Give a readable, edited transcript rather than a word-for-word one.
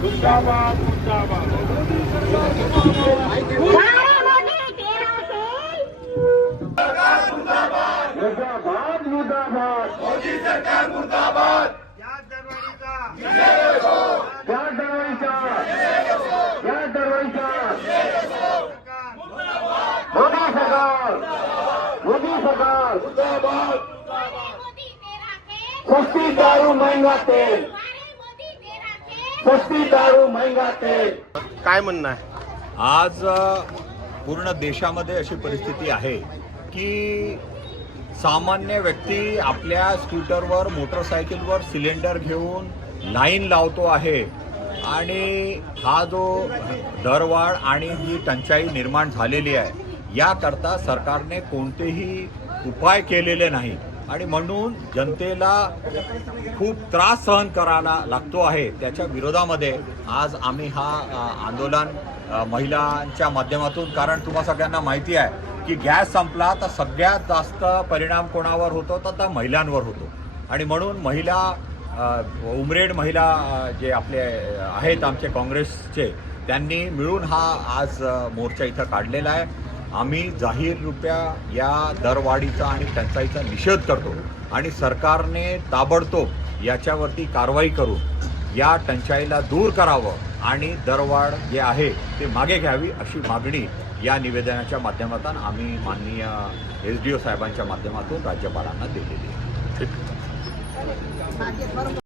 मुर्दाबाद मुर्दाबाद मुर्दाबाद मुर्दाबाद मोदी सरकार मुर्दाबाद या दरबारीचा मोदी सरकार मुर्दाबाद सस्ती दारू महंगा तेल सस्ती दारू महंगा तेल काय म्हणणं आहे? आज पूर्ण देशामध्ये अशी परिस्थिती आहे की सामान्य व्यक्ती आपल्या स्कूटरवर मोटरसायकलवर सिलेंडर घेऊन लाईन लावतो आहे आणि हा जो दरवाढ आणि जी टंचाई निर्माण झालेली आहे याकरता सरकारने कोणतेही उपाय केलेले नाही आणि म्हणून जनतेला खूप त्रास सहन करायला लागतो आहे। त्याच्या विरोधामध्ये आज आम्ही हा आंदोलन महिलांच्या माध्यमातून, कारण तुम्हा सगळ्यांना माहिती आहे की गॅस संपला तर सगळ्यात जास्त परिणाम कोणावर होतो तर महिलांवर होतो आणि म्हणून महिला उमरेड महिला जे आपले आहेत आमचे काँग्रेसचे त्यांनी मिळून हा आज मोर्चा इथं काढलेला आहे। आम्ही जाहीररूप्या या दरवाढीचा आणि टंचाईचा निषेध करतो आणि सरकारने ताबडतोब याच्यावरती कारवाई करून या टंचाईला दूर करावं आणि दरवाढ जे आहे ते मागे घ्यावी अशी मागणी या निवेदनाच्या माध्यमातून आम्ही माननीय SDO साहेबांच्या माध्यमातून राज्यपालांना दिलेली आहे।